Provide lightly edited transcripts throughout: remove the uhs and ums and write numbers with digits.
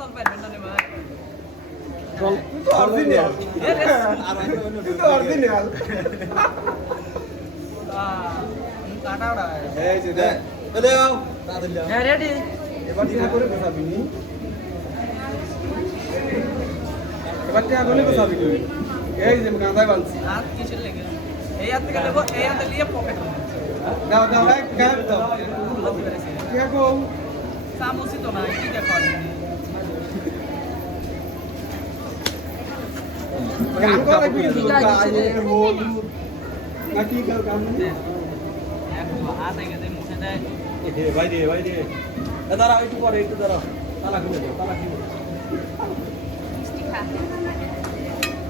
লাল পাইবেন না রে ভাই তো অরিজিনাল তুই তো অরিজিনাল কাটাওড়া এই যে দে দাও তাড়াতাড়ি দাও হ্যাঁ রেডি এবার টিয়া করে বসাবি নি এবার টিয়া করে বসাবি তুই এই যে গাঁদায় বানছি হাত কিসের লেগে এই হাত থেকে দেবো এই হাতে নিয়ে পকেট দাও দাও এক গাঁদ দাও টিয়া কো চামচই তো না কি দেখো গান করা লাগবে কিন্তু আইয়ে হোল নাকি কাল কাম নেই হাত আগে দে মুখে দেয় এ ভাই দে এ দাঁড়া একটু পরে একটু দাঁড়া তালা খুলে দাও তালা খুলে মিষ্টি খা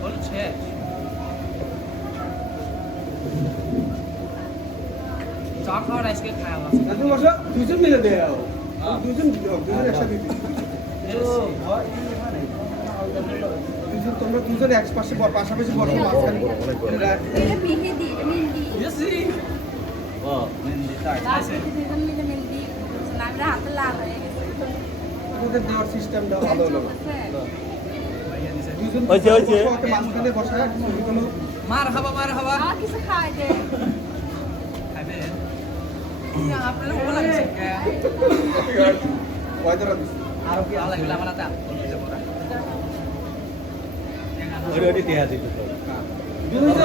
বলছে চা খাওয়ার আজকে খাওয়া আছে না তুমি বসো দুজন মিলে দাও দুজন একসাথে তোমরা দুজন এক পাশে পাশাপাশি বসো মাঝখানে এটা মেহেদি এটা মেহেদি ইয়েসি ও মেহেদি তাই আছে দুজন মিলে মেহেদি আমরা হাতে লাল হয়ে গেছে ওদের দেওয়ার সিস্টেমটা ভালো হলো ভাইয়া দিছে দুজন মাঝখানে বসায় কোনো মারহাবা কিছু খাওয়াই দে খাবে আপনারা ভালো লাগছে ওয়াইদারা দিছে আর কি আলাদা গেলে আমার হাতে বলতে পারা ওরে টিয়া দিতে তো দুজন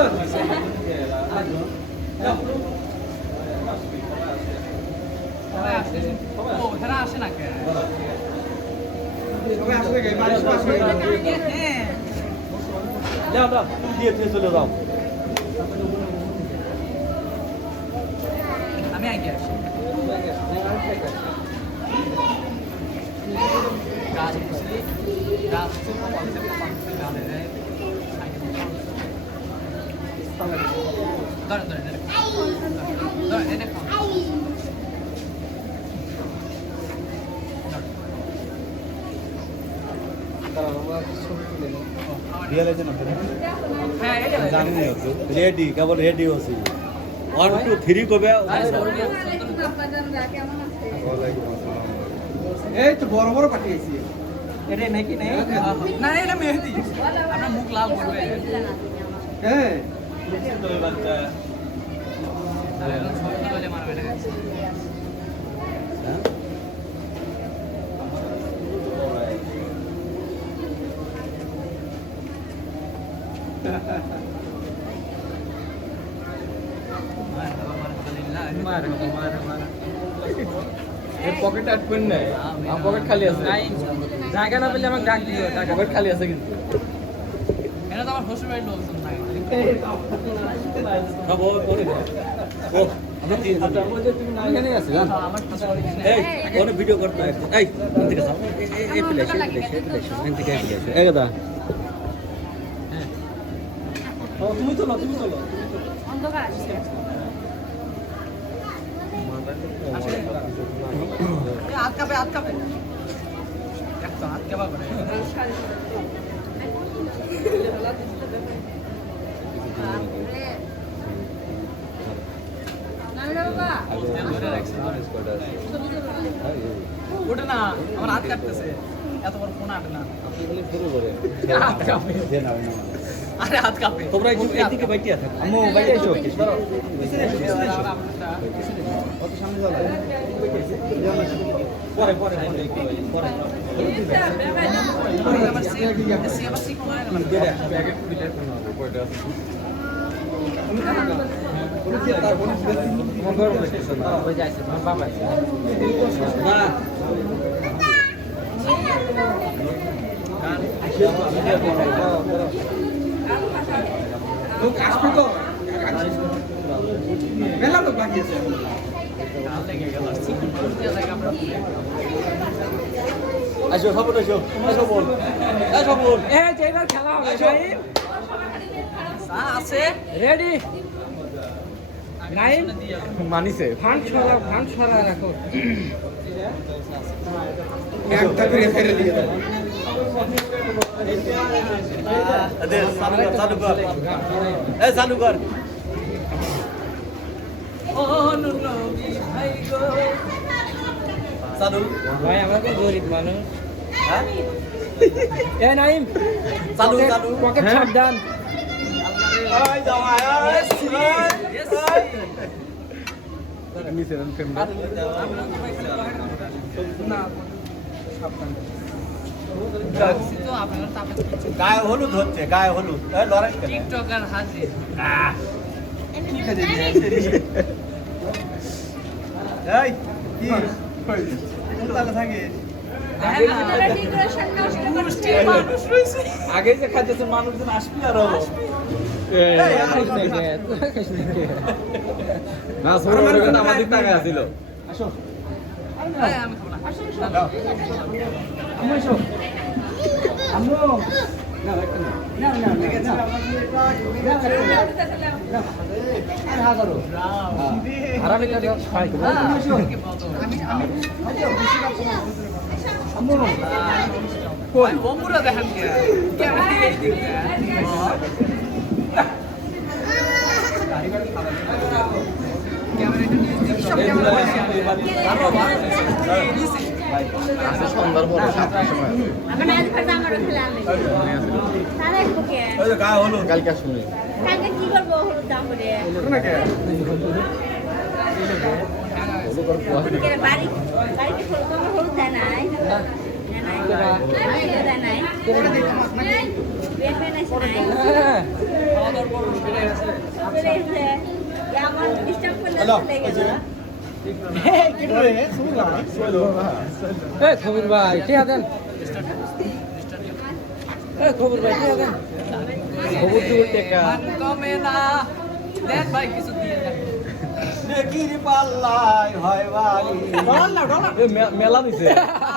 সবাই আসে ও এখানে আসে না কে সবাই আসলে গাই বাড়ির পাশে হ্যাঁ যাও দাও দিয়ে চলে যাও আমি আগে আসি গাছ বসলি গাছ রেডি কেবল রেডি হচ্ছে 1 2 3 কবে কেমন আছে এই তো বড় বড় পাঠিয়েছি এটা নাকি নেই না এটা মেহেদি আপনার মুখ লাল করবে হ্যাঁ তাহলে ছবি তুলে মারবে না পকেট আটবেন না আমার পকেট খালি আছে জায়গা না পেলে আমাকে ডাক দিও পকেট খালি আছে কিন্তু এটা তো আমার শ্বশুর বাড়ির লোকজন থাকে সব করে ও আমরা তিন এখানে আছে জান আমার শ্বশুর বাড়ি এই কোন ভিডিও করতে এই এদিকে যাও এই প্লেস এদিকে এই দাদা তুমি চলো অন্ধকার আসছে হাত কাঁপে একদম হাত কাঁপা করে ধরে রাখছে ওটা না আমার হাত কাটতেছে এত বড় ফোন আটে না হাত কাঁপে আরে হাত কাঁপে তোমরা এদিকে বাইটিয়া থাকো আম্মু বাইরে এসো কত সামনে যাও পরে পরে পরে আমার সি কোন লাগে না প্যাকেট বিলেট করতে হবে কয়টা আছে না লোক আসবে তো মেলা লোক বাকি আছে আসো সব আসো আসো বল আসো বল এই যে এবার খেলা হবে শাহিন আছে রেডি নাইন মানিছে ফান ছড়া রাখো একটা করে ফেলে দিয়ে দাও দে চালু কর এই চালু কর ও নুরনবী ভাই গো চালু ভাই আমরা তো গরিব মানুষ এ নাইম চালু চালু পকেট সাবধান ওই জামাই নিচে রান ক্যামেরা না গায়ে হলুদ হচ্ছে গায়ে হলুদ লড়াই টিকটকার হাজির কি কাজে এই কি তাহলে থাকে আপনারা ডেকোরেশন নষ্ট করছে মানুষ রয়েছে আগে যে খাইতেছে মানুষজন আসবি আর হলো না ছোট বড় কিন্তু আমাদের টাকা ছিল আসো আমি খাবো না আম্মু এসো আম্মু না একটা না না না না আর হাজারো আরামে কাজ খাই আম্মু কই বম্বুরা দেখেন কে ক্যামেরা এই দিকে সন্ধ্যার পরে 7টার সময় আমরা আজ ফাজা আমারও খেলা আমি তারে কোকে ওই যে গায়ে হলুদ কালকে আসুন কালকে কি করব হলুদ দাম করে কেরে বাড়ি বাড়িতে হলুদ আমার হলুদ দেয় নাই দেয় নাই বেফে নাই আমার ডিস্টার্ব করলে চলে গেল কি করে শুনলা এ খবর ভাই কে আছেন এ খবর ভাই কে আছেন খবর তো টাকা কমে না দেন ভাই কিছু দিয়ে দেন নেকির পাল্লাই হয় বাড়ি মেলা দিছে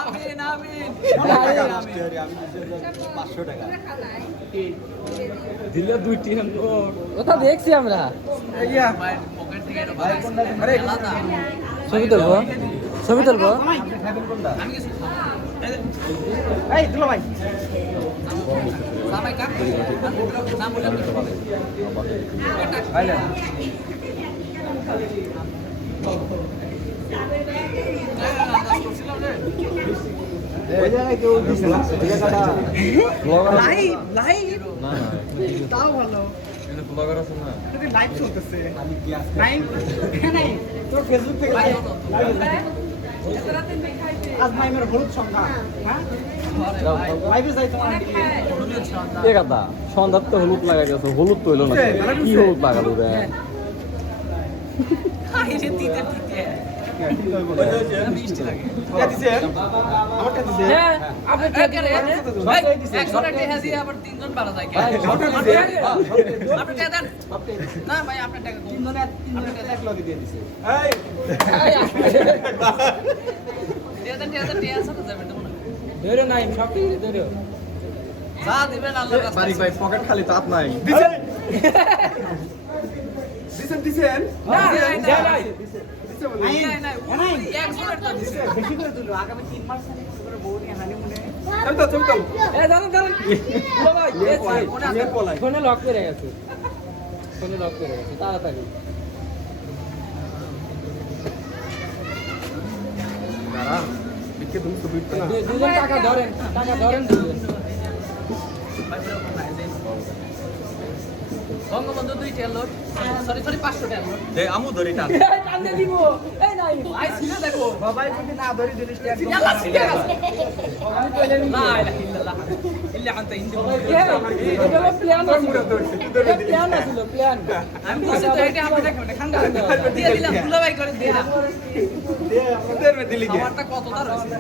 আমিন আমিন আমি 500 টাকা দিলে 2টি ওটা দেখছি আমরা ভাই পকেট থেকে এটা ভাই কোনটা আরে আলাদা ছবি তুলবো ছবি তুলবো খাবেন কোনটা আমি কিছু এই দুলা ভাই সাবাই কাক নাম বলে আপনি বলেন ভাইলে ওই জায়গায় কেউ দিছে না জায়গাটা লাইভ লাইভ না না তাও ভালো এটা ব্লগার আছে না যদি লাইভ চলতেছে আমি কি আজকে লাইভ নাই তোর ফেসবুক থেকে লাইভ আজ ভাই মেরে হলুদ সংখ্যা হ্যাঁ লাইভে যাই তোমার এ কথা সন্ধ্যার তো হলুদ লাগাই গেছে হলুদ তো হইলো না কি হলুদ লাগালো রে এই যে তিতে তিতে মিষ্টি লাগে আমারটা দিছে আপনি কে রে একজনের টেহা দিয়ে আবার তিনজন বাড়া যায় কেন আপনি টেহা দেন না ভাই আপনার টাকা কম তিনজনে এক লগে দিয়ে দিছে টেহা দেন টেহা সাথে যাবে তো মনে ধরে নাই সব ঠিক ধরে যা দিবেন আল্লাহর কাছে বাড়ি ভাই পকেট খালি তাত নাই দিছেন দিছেন দিছেন না নাই নাই নাই একজনের তো দিছে বেশি করে তুলো আগামী 3 মাস করে বউ নিয়ে হানিমুনে এ দাঁড়ান দাঁড়ান ভাই ফোনে লক করে গেছে ফোনে লক করে গেছে তাড়াতাড়ি দাঁড়া বিকে তুমি ছবি তো না দুজন টাকা ধরেন দুজন বঙ্গবন্ধু 2 টা লোড সরি 500 টাকা লোড দে আমু ধরি টান কান্দে দিব এই নাই ভাই সিনা দেখো বাবাই যদি না ধরি দিলিস তে একদম ইয়াল্লা সিনা আমি কইলে না ইলাহা ইল্লাল্লাহ ইল্লা আনতা ইনদি এটা প্ল্যান আছিল প্ল্যান আমি বলছি তো এটা আপনি দেখবেন ঠান্ডা দিয়ে দিলাম দুলা ভাই করে দিয়ে দে আমাদের মে দিলি কে আমারটা কত তার হইছে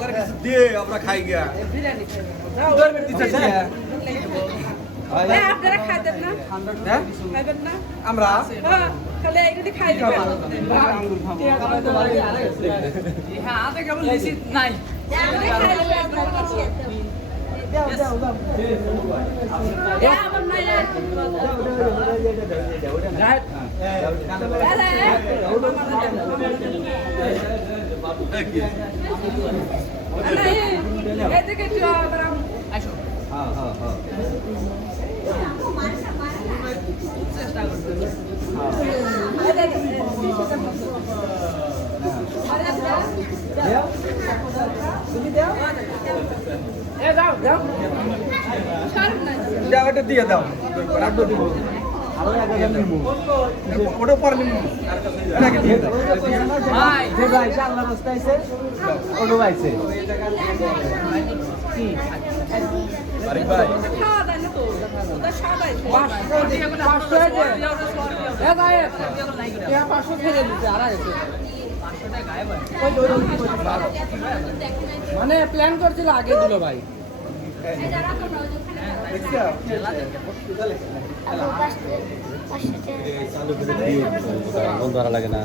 ওরে দিয়ে আমরা খাই গিয়া বিরিয়ানি তোর মে দিছে ভাই আপনারা খাবেন না হ্যাঁ খাবেন না আমরা হ্যাঁ খালি এইটা খাই দিবেন হ্যাঁ আদে কেবল লিসি নাই আমরা খাই দিবেন আপনারা কাছে আমার মায়ের এদিকে একটু আবার আইসো হ্যাঁ হ্যাঁ হ্যাঁ চেষ্টা করতে তুমি দাও দাও দাও এটা দিয়ে দাও রাখবো দিব ওটা পরে নিব এটাকে দিয়ে দাও ভাই যে ভাই আল্লাহ রাস্তায় আছে ওটো ভাইছে কি আরে ভাই খাওয়া দেয় না তো ওটা সাদাই 500 এ ভাই এ 500 খেলে দিতে আর আছে 500 টাকা গায়ে ভাই মানে প্ল্যান করছিল আগে দিল ভাই যারা তোমরা ওখানে দেখছো আর 500 টাকা চালু করে দিয়ে বন্ধ করা লাগে না